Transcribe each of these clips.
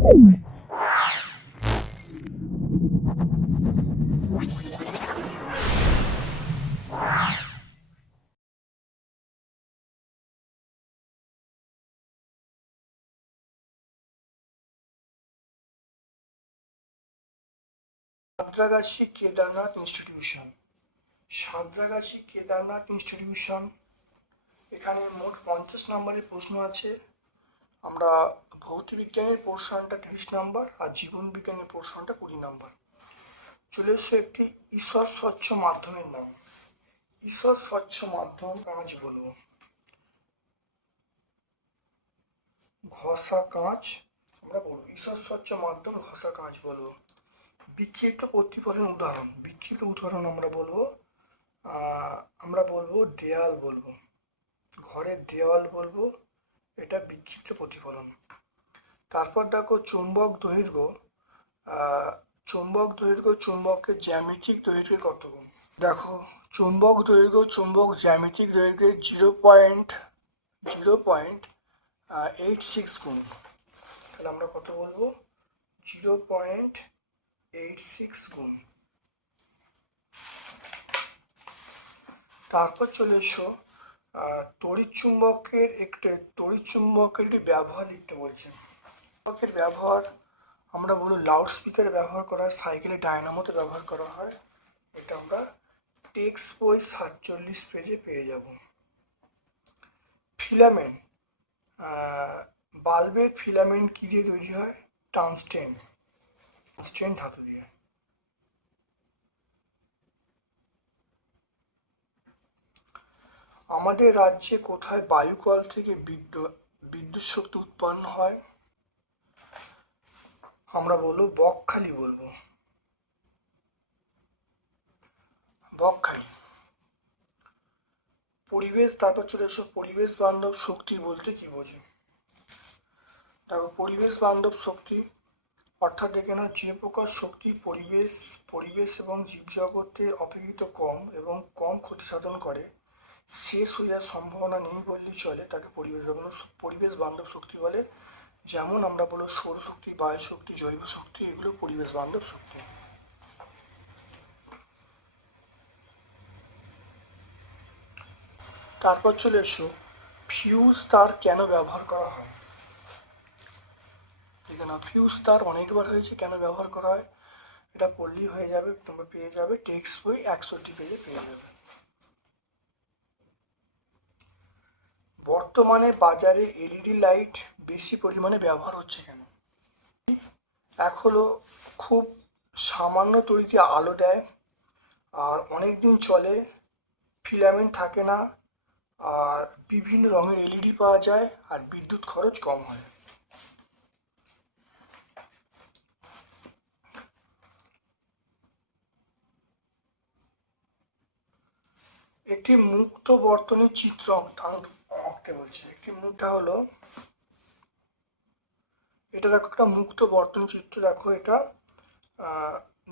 Santragachi Kedarnath institution. Santragachi Kedarnath institution, এখানে মোট 50 নম্বরের প্রশ্ন আছে। আমরা ভৌতবিজ্ঞানের পোর্শনটা 30 নম্বর আর জীবন বিজ্ঞানের পোর্শনটা 20 নম্বর। চলে এসো একটি ঈশ্বর স্বচ্ছ মাধ্যমের নাম। ঈশ্বর স্বচ্ছ মাধ্যম কাঁচ বলবো, ঘষা কাঁচ আমরা বলবো। ঈশ্বর স্বচ্ছ মাধ্যম ঘষা কাঁচ বলবো। বিক্ষিপ্ত প্রতিফলন উদাহরণ, বিক্ষিপ্ত উদাহরণ আমরা বলবো দেয়াল বলবো, ঘরের দেওয়াল বলবো, এটা বিক্ষিপ্ত প্রতিফলন। তারপর দেখো চুম্বক দৈর্ঘ্য, চুম্বকের জ্যামিতিক দৈর্ঘ্যে কত গুণ। দেখো চুম্বক দৈর্ঘ্য চুম্বক জ্যামিতিক দৈর্ঘ্যের 0.86 গুণ। তাহলে আমরা কত বলবো? 0.86 গুণ। তারপর চলে এসো তড়িৎ চুম্বকের একটি ব্যবহার লিখতে বলছে। চুম্বকের ব্যবহার আমরা বলবো লাউড স্পিকারে ব্যবহার করা হয়, সাইকেলে ডায়নামোতে ব্যবহার করা হয়। এটা আমরা টেক্সট বই 47 পেজে পেয়ে যাব। ফিলামেন্ট, বাল্বের ফিলামেন্ট কী দিয়ে তৈরি হয়? টাংস্টেন ধাতু দিয়ে। আমাদের রাজ্যে কোথায় বায়ুকল থেকে বিদ্যুৎ শক্তি উৎপন্ন হয়? আমরা বলবো বকখালি বলবো, বকখালি। পরিবেশ, তারপর চলে এসো পরিবেশ বান্ধব শক্তি বলতে কি বোঝে। দেখো পরিবেশ বান্ধব শক্তি অর্থাৎ এখানে যে প্রকার শক্তি পরিবেশ এবং জীবজগতে অপেক্ষিত কম এবং কম ক্ষতি সাধন করে, শেষ হয়ে যাওয়ার সম্ভাবনা নেই বললেই চলে, তাকে পরিবেশ বান্ধব শক্তি বলে। যেমন আমরা বলবো সৌরশক্তি, বায়ু শক্তি, জৈব শক্তি, এগুলো পরিবেশ বান্ধব শক্তি। তারপর চলে এসো ফিউজ তার কেন ব্যবহার করা হয়। এখানে ফিউজ তার অনেকবার হয়েছে, কেন ব্যবহার করা হয় এটা পড়লেই হয়ে যাবে, তোমরা পেয়ে যাবে টেক্সট বই 61 পেজে পেয়ে যাবে। বর্তমানে বাজারে এলইডি লাইট বেশি পরিমাণে ব্যবহার হচ্ছে কেন? এক হলো খুব সামান্য তড়িতে আলো দেয়, আর অনেক দিন চলে, ফিলামেন্ট থাকে না, আর বিভিন্ন রঙের এলইডি পাওয়া যায়, আর বিদ্যুৎ খরচ কম হয়। একটি মুক্ত বর্তনীর চিত্র আঁকতে বলছে। একটি মুখটা হলো এটা, দেখো একটা মুক্ত বর্তনী চিত্র, দেখো এটা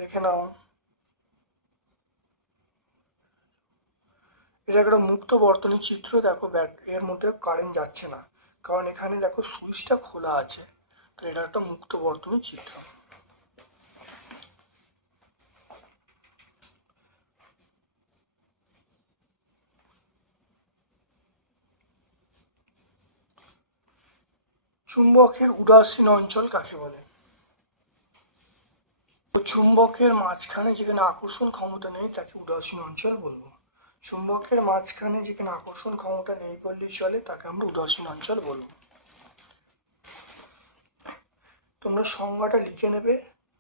দেখে নাও। এটা একটা মুক্ত বর্তনী চিত্র, দেখো এর মধ্যে কারেন্ট যাচ্ছে না, কারণ এখানে দেখো সুইচটা খোলা আছে, তো এটা একটা মুক্ত বর্তনী চিত্র। চুম্বকের উদাসীন অঞ্চল কাকে বলে? চুম্বকের মাঝখানে যেখানে আকর্ষণ ক্ষমতা নেই তাকে উদাসীন অঞ্চল বলবো। চুম্বকের মাঝখানে যেখানে আকর্ষণ ক্ষমতা নেই বললেই চলে, তাকে আমরা উদাসীন অঞ্চল বলবো। তোমরা সংজ্ঞাটা লিখে নেবে,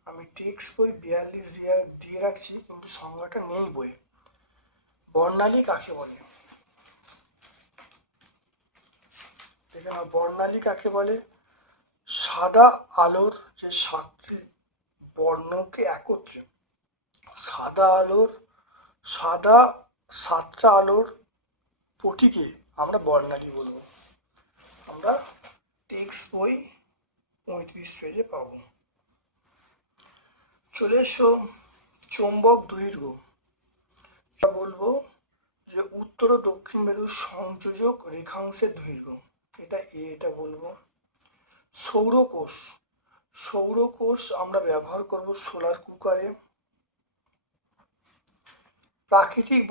আমি টেক্সট বই 42 দিয়ে রাখছি, কিন্তু সংজ্ঞাটা নেই বই। বর্ণালী কাকে বলে? দেখে নাও বর্ণালী কাকে বলে। সাদা আলোর যে 7টি বর্ণকে একত্রে, সাদা 7টা আলোর পটিকে আমরা বর্ণালী বলবো। আমরা টেক্সট বই 35 পেজে পাবো। চলে এসো চৌম্বক দৈর্ঘ্য, বলবো যে উত্তর ও দক্ষিণ মেরুর সংযোজক রেখাংশের দৈর্ঘ্য, এটা এটা বলবো। সৌরকোষ আমরা ব্যবহার করব সোলার কুকারে। প্রাকৃতিক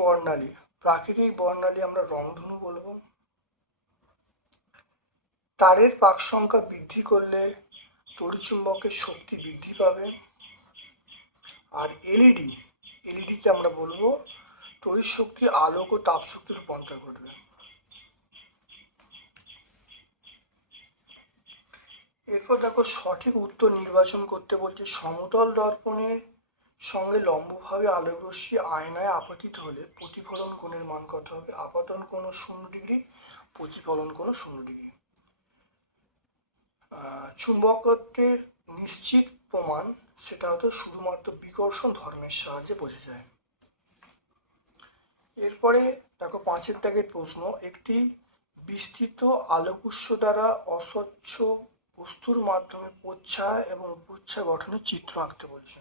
বর্ণালী আমরা রংধনু বলবো। তারের পাক সংখ্যা বৃদ্ধি করলে তড়িৎচুম্বকের শক্তি বৃদ্ধি পাবে। আর এলইডিকে আমরা বলবো তড়িৎ শক্তি আলোক ও তাপ শক্তি রূপান্তর করবে। এরপর দেখো সঠিক উত্তর নির্বাচন করতে বলছে। সমতল দর্পণের সঙ্গে লম্বভাবে আলোক রশ্মি আয়নায় আপতিত হলে প্রতিফলন কোণের মান কত হবে? আপতন কোণ 0°, প্রতিফলন কোণ 0°। চুম্বকত্বের নিশ্চিত প্রমাণ সেটা হয়তো শুধুমাত্র বিকর্ষণ ধর্মের সাহায্যে বোঝা যায়। এরপরে দেখো 5 দাগের প্রশ্ন। একটি বিস্তৃত আলোকউৎস দ্বারা অস্বচ্ছ বস্তুর মাধ্যমে প্রচ্ছায়া এবং উপচ্ছায়া গঠনের চিত্র আঁকতে বলছে।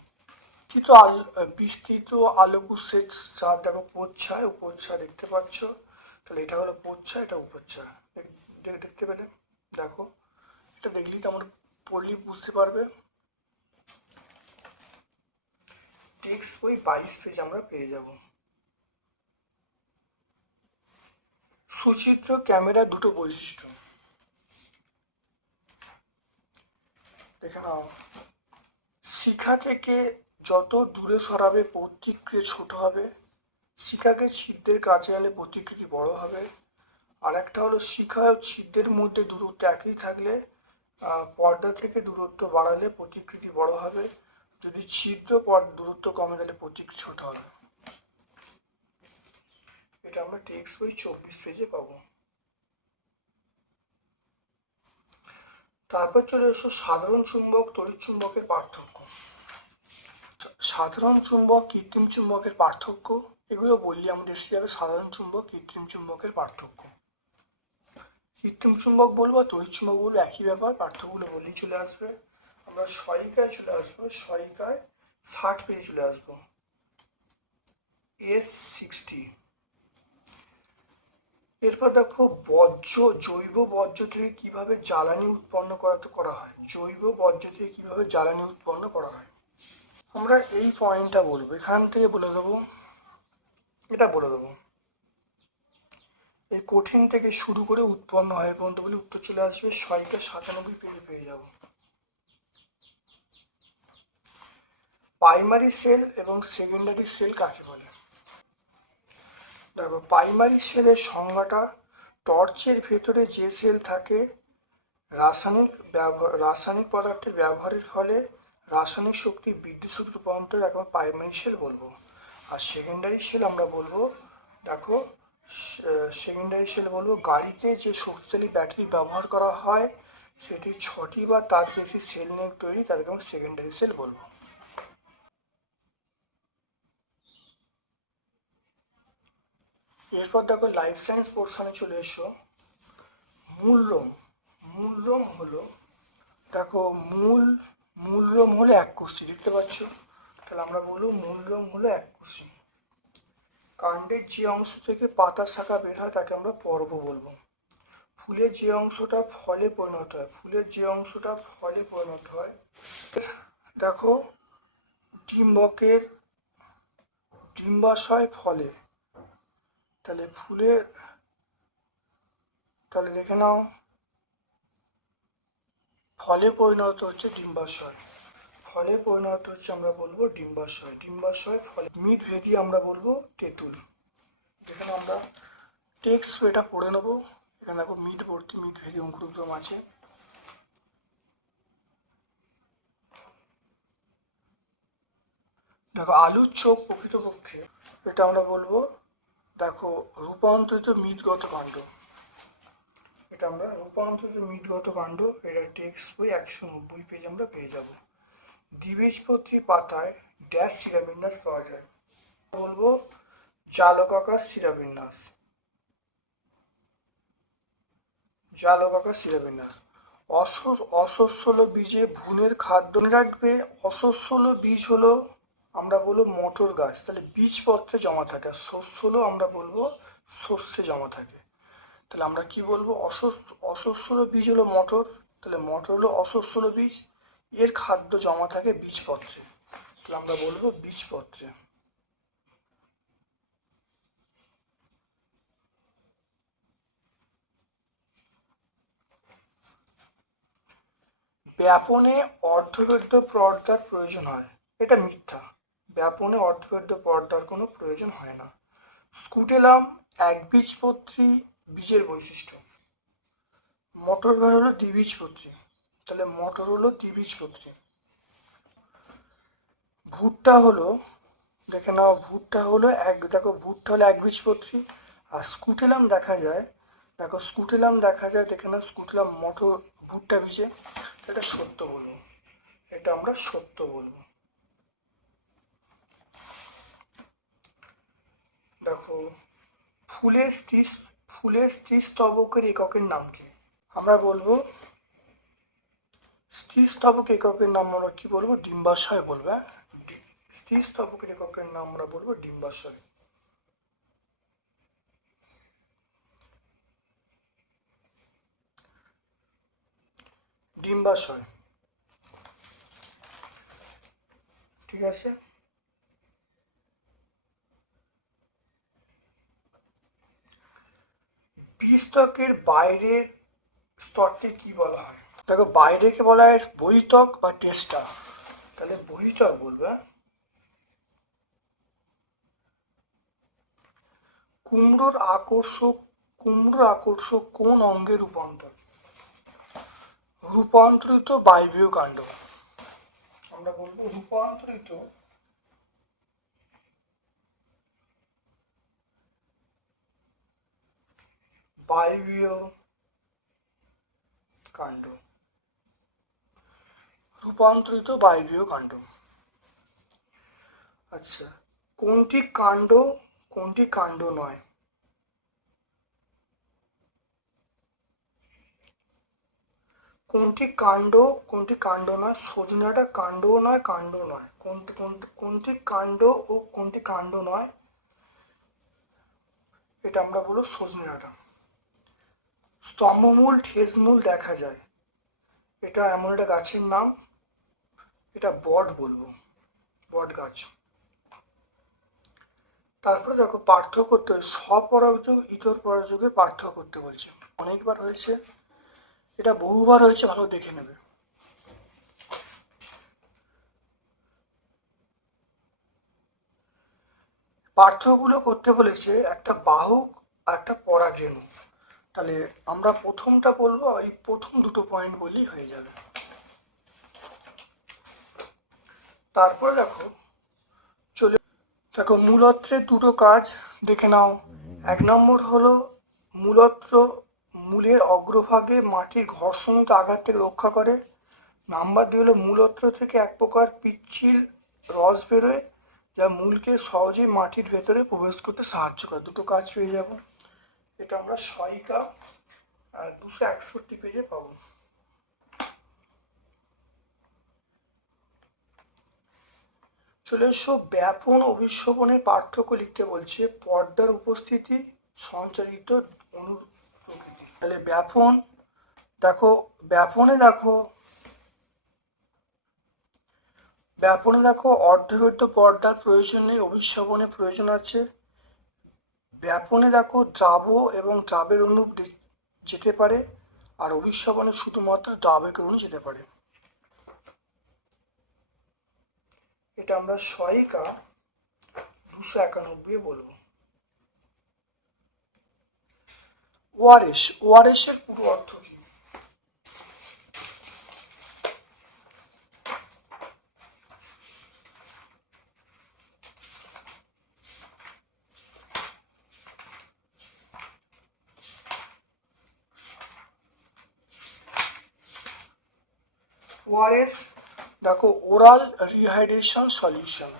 বিস্তৃত আলোকউৎসের চার দেখো প্রচ্ছায়া উপচ্ছায়া দেখতে পাচ্ছ। তাহলে এটা হলো প্রচ্ছায়া, এটা উপচ্ছায়া। দেখতে পেলে? দেখো এটা দেখলেই তো আমরা পড়লেই বুঝতে পারবে। টেক্সট বই 22 পেজ আমরা পেয়ে যাব। সুচিত্র ক্যামেরার দুটো বৈশিষ্ট্য দেখে নাও। শিখা থেকে যত দূরে সরাবে প্রতিক্রিয়া ছোট হবে। শিখাকে ছিদ্রের কাছে এলে প্রতিকৃতি বড় হবে। আর একটা হলো শিখা ও ছিদ্রের মধ্যে দূরত্ব একই থাকলে পর্দা থেকে দূরত্ব বাড়ালে প্রতিকৃতি বড় হবে। যদি ছিদ্র দূরত্ব কমে গেলে প্রতিকৃতি ছোট হবে। এটা আমরা টেক্সট বই 24 পেজে পাবো। তারপর চলে এসো সাধারণ চুম্বক তড়িৎ চুম্বকের পার্থক্য। সাধারণ চুম্বক কৃত্রিম চুম্বকের পার্থক্য এগুলো বললে আমাদের এসে যাবে সাধারণ চুম্বক কৃত্রিম চুম্বকের পার্থক্য। কৃত্রিম চুম্বক বলবো তড়িৎ চুম্বক বলবো একই ব্যাপার, পার্থক্যগুলো বললেই চলে আসবে। আমরা সহায়িকায় চলে আসবো, সহায়িকায় 60 পেজে চলে আসবো। S60। এরপর দেখো জৈব বর্জ্য থেকে কিভাবে জ্বালানি উৎপন্ন করা হয়। জৈব বর্জ্য থেকে কিভাবে জ্বালানি উৎপন্ন করা হয় আমরা এই পয়েন্টটা বলবো। এখান থেকে বলে দেবো, এটা বলে দেবো। এই কঠিন থেকে শুরু করে উৎপন্ন হয় পর্যন্ত বলে উত্তর চলে আসবে। 97 পেজে পেয়ে যাব। প্রাইমারি সেল এবং সেকেন্ডারি সেল কাকে বলে? দেখো প্রাইমারি সেলের সংজ্ঞাটা টর্চের ভেতরে যে সেল থাকে রাসায়নিক পদার্থের ব্যবহারের ফলে রাসায়নিক শক্তি বিদ্যুৎ শক্তি রূপান্তর একবার প্রাইমারি সেল বলবো। আর সেকেন্ডারি সেল আমরা বলবো, দেখো সেকেন্ডারি সেল বলবো গাড়িতে যে শক্তিশালী ব্যাটারি ব্যবহার করা হয় সেটি 6টি বা তার বেশি সেল নিয়ে তৈরি, তাদেরকে আমরা সেকেন্ডারি সেল বলবো। এরপর দেখো লাইফ সায়েন্স পোর্শনে চলে এসো। মূলরোম হলো, দেখো মূলরোম হলো এককোষী, দেখতে পাচ্ছ? তাহলে আমরা বলবো মূলরোম হলো এককোষী। কাণ্ডের যে অংশ থেকে পাতা শাখা বের হয় তাকে আমরা পর্ব বলবো। ফুলের যে অংশটা ফলে পরিণত হয় দেখো ডিম্বকের ডিম্বাশয় ফলে। তাহলে ফুলের, তাহলে দেখে নাও ফলে পরিণত হচ্ছে ডিম্বাশয়। আমরা বলবো ডিম্বাশয় ফলে। মিট ভেদি আমরা বলবো তেঁতুল। যেখানে আমরা টেক্সট এটা পড়ে নেবো। এখানে দেখো মিট ভর্তি, মিট ভেদি অঙ্কুরোদ্গম আছে। দেখো আলুর চোখ প্রকৃতপক্ষে এটা আমরা বলবো, দেখো রূপান্তরিত মিটগত কাণ্ড। এটা আমরা রূপান্তরিত মিটগত কাণ্ড, এটা টেক্সট বই 190 পেজ আমরা পেয়ে যাব। দ্বিবীজপত্রী পাতায় ড্যাশ শিরাবিন্যাস পাওয়া যায়, বলবো জালকাকার শিরাবিন্যাস। অশস্যল বীজে ভ্রূণের খাদ্য রাখবে। অশস্যল বীজ হলো আমরা বলবো মটর গাছ, তাহলে বীজপত্রে জমা থাকে। আর শস্য হলো আমরা বলবো শস্যে জমা থাকে। তাহলে আমরা কি বলবো? অশস্যল বীজ হলো মটর, তাহলে মটর হলো অশস্যল বীজ। এর খাদ্য জমা থাকে বীজপত্রে, তাহলে আমরা বলবো বীজপত্রে। ব্যাপনে অর্ধবেদ্য পর্দার প্রয়োজন হয়, এটা মিথ্যা। ব্যাপনে অর্ধবেদ্য পর্দার কোনো প্রয়োজন হয় না। স্কুটেলাম একবীজপত্রী বীজের বৈশিষ্ট্য। মটর গাছ হলো দ্বিবীজপত্রী, তাহলে মটর হলো দ্বিবীজপত্রী। ভুট্টা হলো, দেখে নাও, ভুট্টা হলো দেখো ভুট্টা হলো একবীজপত্রী। আর স্কুটেলাম দেখা যায়, দেখো স্কুটেলাম দেখা যায়, দেখে নাও স্কুটেলাম মটর ভুট্টা বীজে। এটা সত্য বলবো, এটা আমরা সত্য বলবো। দেখো ফুলের স্ত্রীস্তবকের এককের নাম কি? আমরা বলবো স্ত্রীস্তবক এককের নাম আমরা কি বলবো? ডিম্বাশয় বলবো। স্ত্রীস্তবকের এককের নাম আমরা বলবো ডিম্বাশয়। ডিম্বাশয়, ঠিক আছে। বীজত্বকের বাইরের স্তরটি কি বলা হয়? দেখো বাইরেকে বলা হয় বহিত্বক বা টেস্টা, তাহলে বহিত্বক বলবে। কুমড়োর আকর্ষক কোন অঙ্গের রূপান্তর? রূপান্তরিত বায়বীয় কাণ্ড, আমরা বলবো রূপান্তরিত বায়বীয় কাণ্ড, রূপান্তরিত বায়বীয় কাণ্ড। আচ্ছা, কোনটি কাণ্ড কোনটি কাণ্ড নয়? কোনটি কাণ্ড নয়? সজনাটা কাণ্ডও নয়, কাণ্ড নয়। কোনটি কাণ্ড ও কোনটি কাণ্ড নয়, এটা আমরা বলবো সজনে ডাঁটা। স্তম্ভমূল ঠেসমূল দেখা যায়, এটা এমন একটা গাছের নাম, এটা বট বলবো, বট গাছ। তারপরে দেখো পার্থক্য করতে হয়, স্বপরাগযোগ ইতর পরাগযোগের পার্থক্য করতে বলছে। অনেকবার হয়েছে, এটা বহুবার হয়েছে, ভালো দেখে নেবে। পার্থক্যগুলো করতে বলেছে একটা বাহক আর একটা পরাগরেণু। তাহলে আমরা প্রথমটা বলবো, এই প্রথম দুটো পয়েন্ট বললেই হয়ে যাবে। তারপরে দেখো মূলত্রের দুটো কাজ দেখে নাও। এক নম্বর হলো মূলত্র মূলের অগ্রভাগে মাটির ঘর্ষণিত আঘাত থেকে রক্ষা করে। নাম্বার 2 হলো মূলত্র থেকে এক প্রকার পিচ্ছিল রস বেরোয়, যা মূলকে সহজেই মাটির ভেতরে প্রবেশ করতে সাহায্য করে। দুটো কাজ পেয়ে যাব, এটা আমরা সহায়িকা 261 পেজে পাবো। চলে এসো ব্যাপন অভিশোভনের পার্থক্য লিখতে বলছে। পর্দার উপস্থিতি, সঞ্চারিত অনুপ্রকৃতি। তাহলে ব্যাপনে দেখো অর্ধবৃত্ত পর্দার প্রয়োজন নেই, অভিশোভনের প্রয়োজন আছে। ব্যাপনে দেখো দ্রাব্য এবং দ্রাবের অনুরূপ যেতে পারে, আর অভিশোভনে শুধুমাত্র দ্রাবকের অনু যেতে পারে। এটা আমরা সহায়িকা 291 বলবো। ওআরএস এর পুরো অর্থ কি? ওআরএস দেখো ওরাল রিহাইড্রেশন সলিউশন,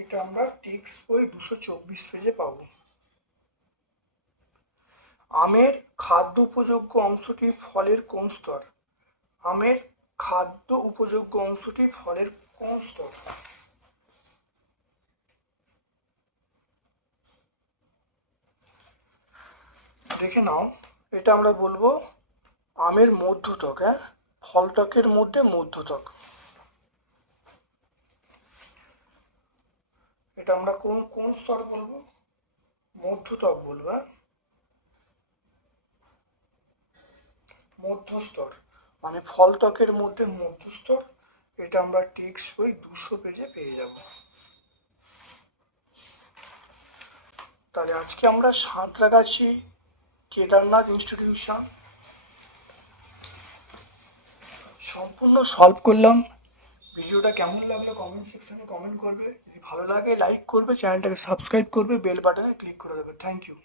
এটা আমরা টেক্সট বই 224 পেজে পাবো। আমের খাদ্য উপযোগ্য অংশটি ফলের কোন স্তর? আমের খাদ্য উপযোগ্য অংশটি ফলের কোন স্তর? দেখে নাও, এটা আমরা বলবো আমের মধ্যতক। ফলত্বকের মধ্যে মধ্যত্বক। এটা আমরা কোন কোন স্তর বলবো? মধ্যত্বক বলবো, হ্যাঁ? মধ্যস্তর মানে ফলত্বকের মধ্যে মধ্যস্তর। এটা আমরা টেক্সট বই 200 পেজে পেয়ে যাব। তাহলে আজকে আমরা সাঁতরাগাছি কেদারনাথ ইনস্টিটিউশন সম্পূর্ণ সলভ করলাম। ভিডিওটা কেমন লাগলো কমেন্ট সেকশনে কমেন্ট করবে। যদি ভালো লাগে লাইক করবে, চ্যানেলটাকে সাবস্ক্রাইব করবে, বেল বাটনে ক্লিক করে দেবে। Thank you.